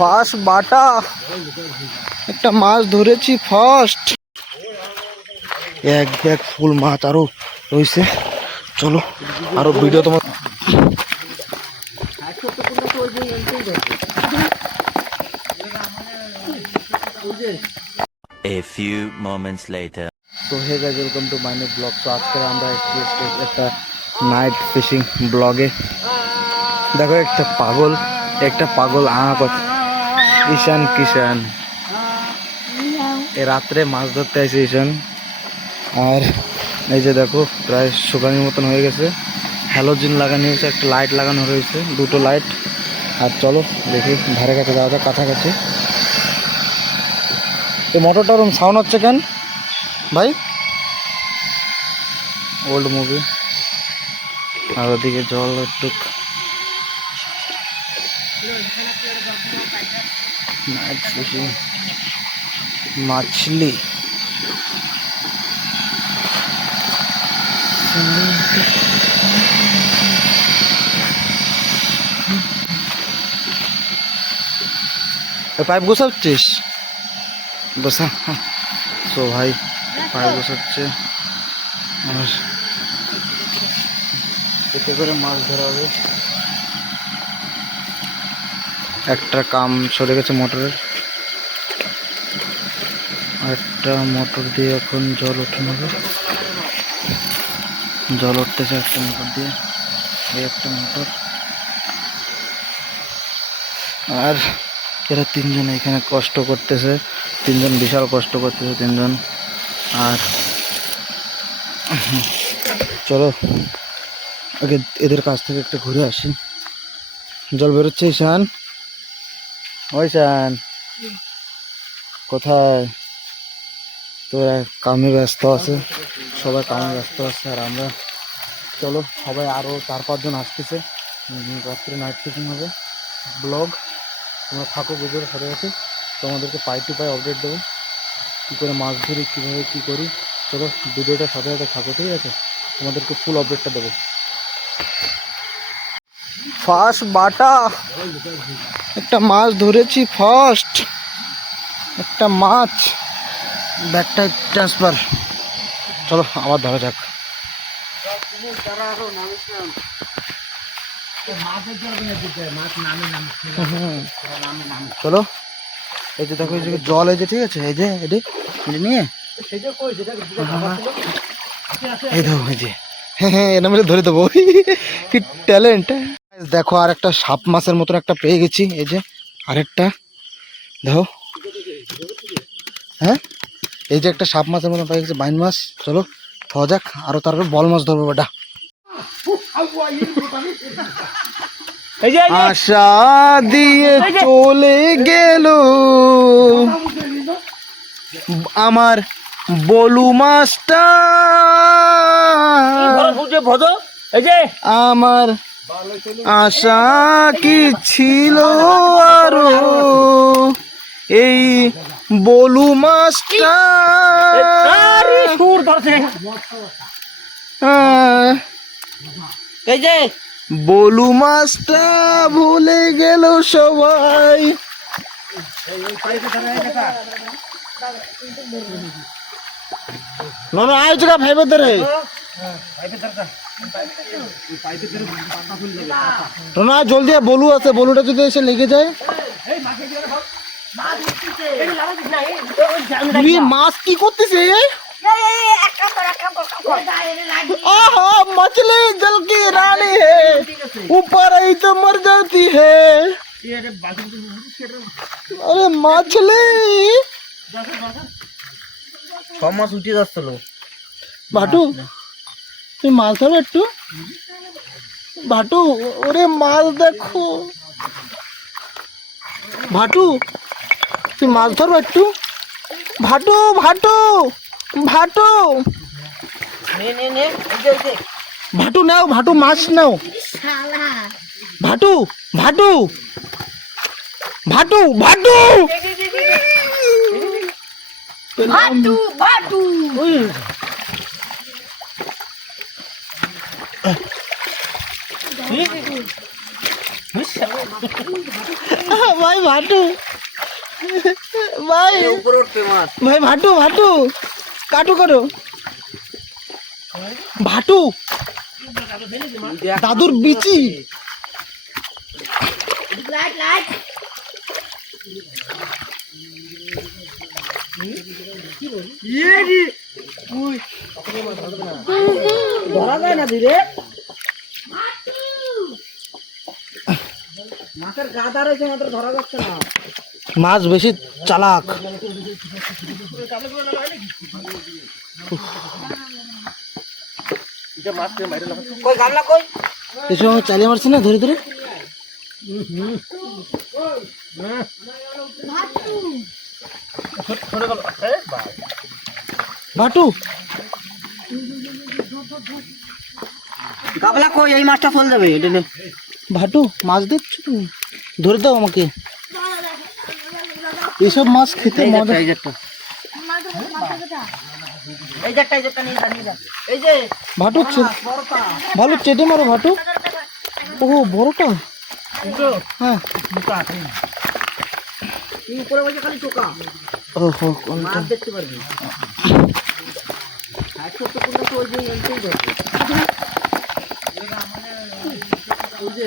First বাটা একটা মাছ ধরেছি first. এক ব্যাগ ফুল মাছ আরো রয়েছে। চলো আরো ভিডিও তোমার। A few moments later. তো hey guys, welcome to my new blog. তো আজকে আমরা একটা নাইট ফিশিং ব্লগে। দেখো একটা পাগল ঈশান কিষান এ রাত্রে মাছ ধরতে আসে ঈশান। আর এই যে দেখো প্রায় শুকানির মতন হয়ে গেছে। হ্যালোজিন লাগানো হয়েছে, একটা লাইট লাগানো হয়েছে, দুটো লাইট। আর চলো দেখি ধারে কাছে যাওয়া যাক, কাছাকাছি। এই মোটরটা ওরকম সাউন্ড হচ্ছে কেন ভাই? Old movie. আর ওদিকে জল একটু নাইট ফিশিং মাছলি। পাইপ গোছাচ্ছিস? গোছা। তো ভাই পাইপ গোছাচ্ছে। আর এতে করে মাছ ধরা হবে। একটা কাম সরে গেছে মোটরের, একটা মোটর দিয়ে এখন জল উঠানো হবে। জল উঠতেছে একটা মোটর দিয়ে, এই একটা মোটর। আর এরা তিনজন এখানে কষ্ট করতেছে, তিনজন বিশাল কষ্ট করতেছে তিনজন। আর চলো আগে এদের কাছ থেকে একটা ঘুরে আসি। জল বেরোচ্ছে ঈশান, ওই ঈশান কোথায়? তোরা কামে ব্যস্ত আছে, সবাই কামে ব্যস্ত আছে। আর আমরা চলো সবাই আরও 4-5 জন আসতেছে। রাত্রে নাইট ফিশিং হবে ব্লগ। তোমরা থাকো বুঝে সাথে আছে, তোমাদেরকে পাই টু পাই আপডেট দেবো কী করে মাছ ধরি, কীভাবে কী করি। চলো ভিডিওটা সাথে সাথে থাকো, ঠিক আছে? তোমাদেরকে ফুল আপডেটটা দেবো। ফার্স্ট বাটা একটা মাছ ধরেছি ফার্স্ট, একটা মাছ। ব্যাগটা ট্রান্সফার। চলো আবার ধরা যাক। চলো এই যে দেখো, এই যে জল, এই যে ঠিক আছে, এই যে এটি নিয়ে এই দেখো, এই যে হ্যাঁ এটা মিলে ধরে দেবো। কি ট্যালেন্ট! দেখো আর একটা সাপ মাছের মতন একটা পেয়ে গেছি। এই যে আরেকটা দেখো, হ্যাঁ এই যে একটা সাপ মাছের মতন পেয়ে গেছে, বাইন মাছ। চলো খাওয়া যাক। আরো তারপর বল মাছ ধরবো বেটা। আশা দিয়ে চলে গেল আমার বলু মাছটা, আমার আশা কি ছিল আরো এই বলু মাছটা। বলু মাছটা ভুলে গেল সবাই। জলদি বলু আছে, বলুটা যদি এসে লেগে যায়। মাছ কি করতেছে? मछली जल की रानी है, ऊपर आई तो मर जाती है। अरे मछली সব মাছ উঠে যাচ্ছিল। ভাটু তুই মাছ ধরবে একটু? ভাটু ওরে মাছ দেখো। ভাটু তুই মাছ ধরবে একটু? ভাটু ভাটু ভাটু ভাটু নাও, ভাটু মাছ নাও। ভাটু ভাটু ভাটু ভাটু ভাটু ভাটু ভাই ভাটু ভাই উপরে উঠবে মাছ। ভাই ভাটু ভাটু কাটু করো ভাটু দাদুর বিচি ধরা যায় না ধীরে। মাছের গাদা রয়েছে মাত্র ধরা যাচ্ছে না। মাছ বেশি চালাক কই গামলা কই? এসব আমি চালিয়ে মারছি না ধরে ধরে ভাটু গামলা কই? এই মাছটা ফল যাবে এটা নে। ভাটু মাছ দিচ্ছ তুমি ধরে দাও আমাকে এসব মাছ খেতে এই মজা যেটা এই যেটা এই যেটা নিয়ে যা নিয়ে যা। এই যে ভাটু বড়টা। ভালো চেটে মারো ভাটু ও বড়টা হ্যাঁ তুই উপরে বসে খালি চোকা ওহো কোনটা মাছ দেখতে পারবি। 60-70 তো ওই যে এনতেই ধরবে। ওই যে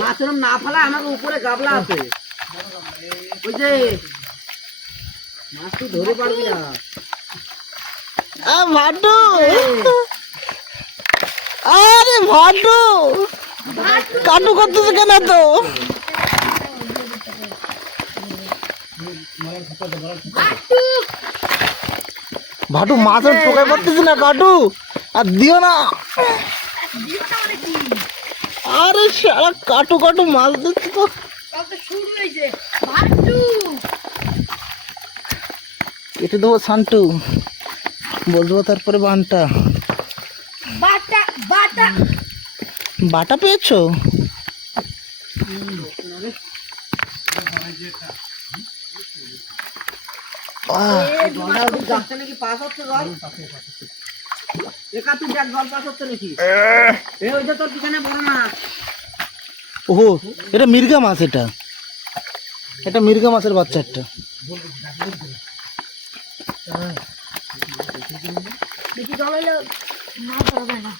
মাছ এরম না ফেলা আমাকে উপরে গাবলা আছে। ওই যে মাছ তুই ধরে পারবি না। ভাটু আরে ভাটু কাটু করতেছে কেন তো ভাটু মাছের টোকায় পড়তেছে না কাটু আর দিও না আরে সারা কাটু কাটু মাছ দিচ্ছে তো কেটে দেবো সান্টু বলবো তারপরে বানটা বাটা পেয়েছো জলটা ওদিক যাচ্ছে নাকি? পাস হচ্ছে জল? একা তুই দেখ জল পাস হচ্ছে নাকি? এই ওই যে তোর পিছনে বড় মাছ। ওহো এটা মির্গা মাছ এটা এটা মির্গা মাছের বাচ্চা একটা বেশি জল হলে মাছ হবে না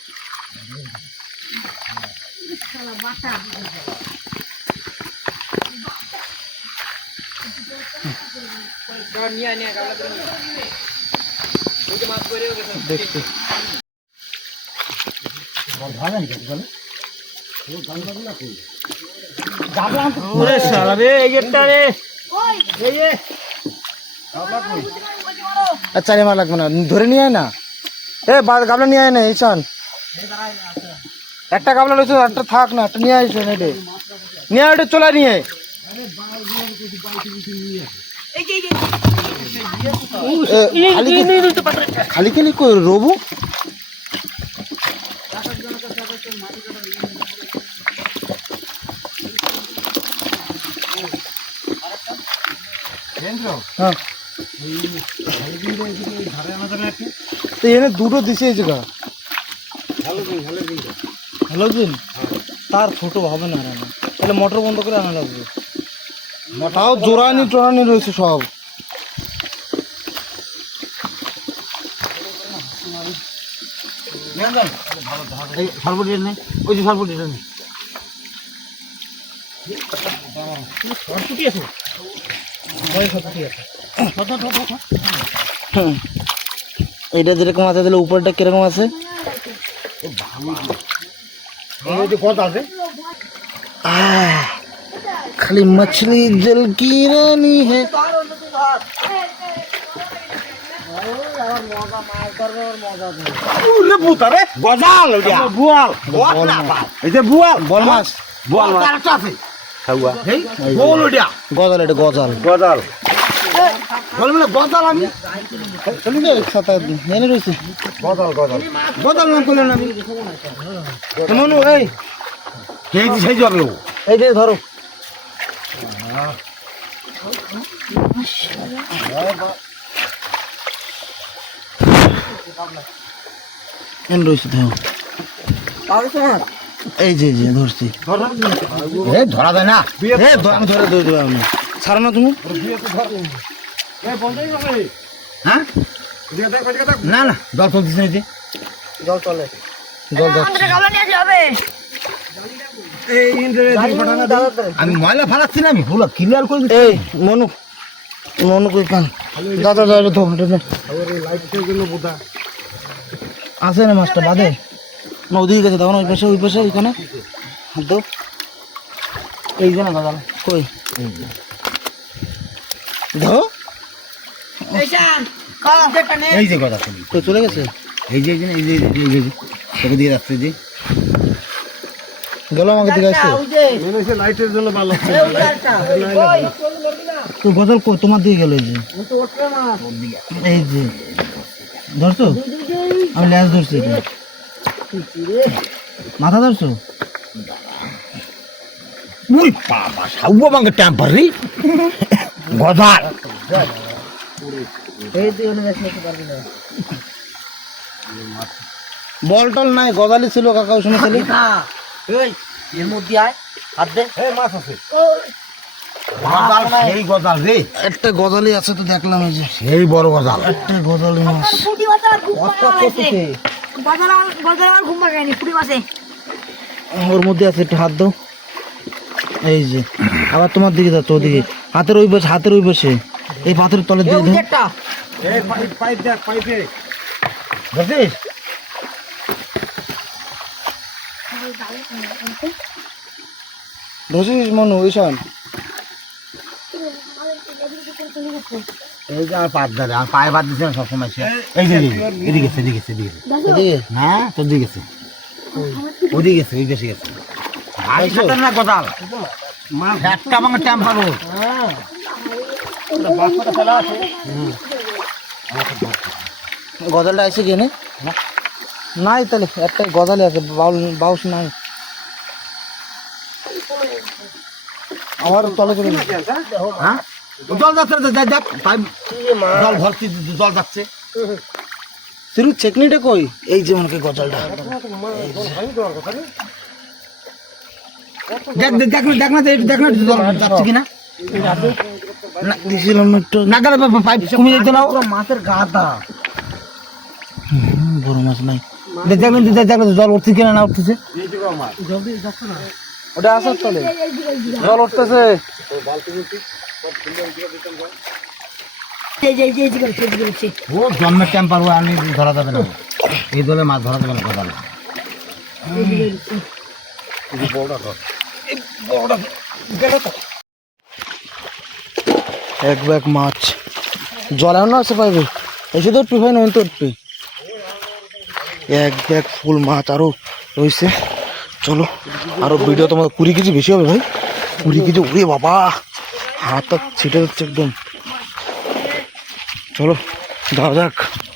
বাটা দেখছি আচ্ছা রে মার লাগবে না ধরে নিয়ে আয় না গাবলা নিয়ে আয় না ঈশান একটা গাবলা রয়েছে একটা থাক না একটা নিয়ে আসবে নেটে নিয়ে আয় চলে নিয়ে আয়। খালি খালি কই রবু হ্যাঁ তো এনে দুটো দিছে এই জায়গা হ্যালোজিন তার ছোট হবে না রান্না তাহলে মোটর বন্ধ করে আনা লাগবে তাও জোরানি টোরানি রয়েছে সব সর্বডিটা নেই ওই যে সর্বডিটা নেই। এইটা যেরকম আছে তাহলে উপরটা কিরকম আছে খালি मछली जल की रानी है বল মাছ গজাল এটা গজাল একসাথে এনে রয়েছে বদল নাম করলেন আমি এমন এই সেই যাবে ও এই যে ধরো এন রয়েছে দেখো পারছো না এই যে যে ধরছি এ ধরা যায় না এ আমি ধরে ধরে দেবো আমি ছাড়ো না তুমি হ্যাঁ না না জল চলতেছে না এই যে জল চলে জল যাচ্ছে আমাদের গাবলা নিয়ে আসলে হবে আমি ময়লা ফালাচ্ছি না আমি পুরো ক্লিয়ার করে দিচ্ছি এই মনু মনু কই কান দাদা দাদা তো আছে না মাছটা বাদে না ওদিকে গেছে তখন ওই পাশে ওইখানে হাত দাও এই যে না দাদা কই দাও এই যে কথা শুনি কই চলে গেছে এই যে এই যে এই যে তোকে দিয়ে রাখছে যে গেল আমাকে দিকে আসছে লাইটের জন্য ভালো তো গজল কই তোমার দিকে গেল এই যে এই যে ধরছো আমি ল্যাস ধরছি এটা মাথা ধরছো উই বাবা সাউবা মাঙ্গে টেম্পারি গজাল এই তুই অনেক আসতে পারবি না বল টল নাই গজালি ছিল কাকা ওই সময় ছেলে এই এর মধ্যে আয় হাত দে মাছ আছে গজাল সেই গজাল রে একটা গজালি আছে তো দেখলাম এই যে সেই বড় গজাল একটা গজালি মাছ পুটি মাছ আর ঘুম পাকাইছে গজাল আমার ঘুম পাকায়নি পুটি মাছে ওর মধ্যে আছে একটু হাত দাও এই যে আবার তোমার দিকে যাচ্ছে ওদিকে হাতের ওই পাশে এই পাথরের তলে দিয়ে দাও একটা এই পাইপ দেখ পাইপে বুঝছিস বুঝছিস মনু ঈশান এই যে আমার পাত ধরে আমার পায়ে বাদ দিচ্ছে না সবসময় সে এই যে এদিকে গেছে এদিকে গেছে এদিকে এদিকে না তোর দিকে গেছে ওদিকে গেছে ওই বেশি গেছে না গজাল একটা আমার টেম্পার গজালটা আছে কি নাই তাহলে একটা গজালে আছে বাউস নাই আমার তলে চলে হ্যাঁ জল যাচ্ছে দেখ পাইপ জল ভর্তি জল যাচ্ছে সিরু চেকনিটা কই এই যে মনে গজালটা দেখ না জল যাচ্ছে কিনা দিছিলাম একটু না গেলে পাইপ কমে যেত না মাছের গাদা বড় মাছ নাই দেখলে জল উঠছে কিনা না উঠতেছে ওটা আসার তলে জল উঠতেছে ও জন্মের টেম্পার ও আমি ধরা যাবে না এই দলে মাছ ধরা যাবে না কথা না এক ব্যাগ মাছ জলে না আছে পাইবে এসে তো ভাই নয় তো এক ব্যাগ ফুল মাছ আরো রয়েছে চলো আরো ভিডিও তোমার 20 কেজি বেশি হবে ভাই 20 কেজি ওরে বাবা হাত ছিটে যাচ্ছে একদম চলো যাওয়া যাক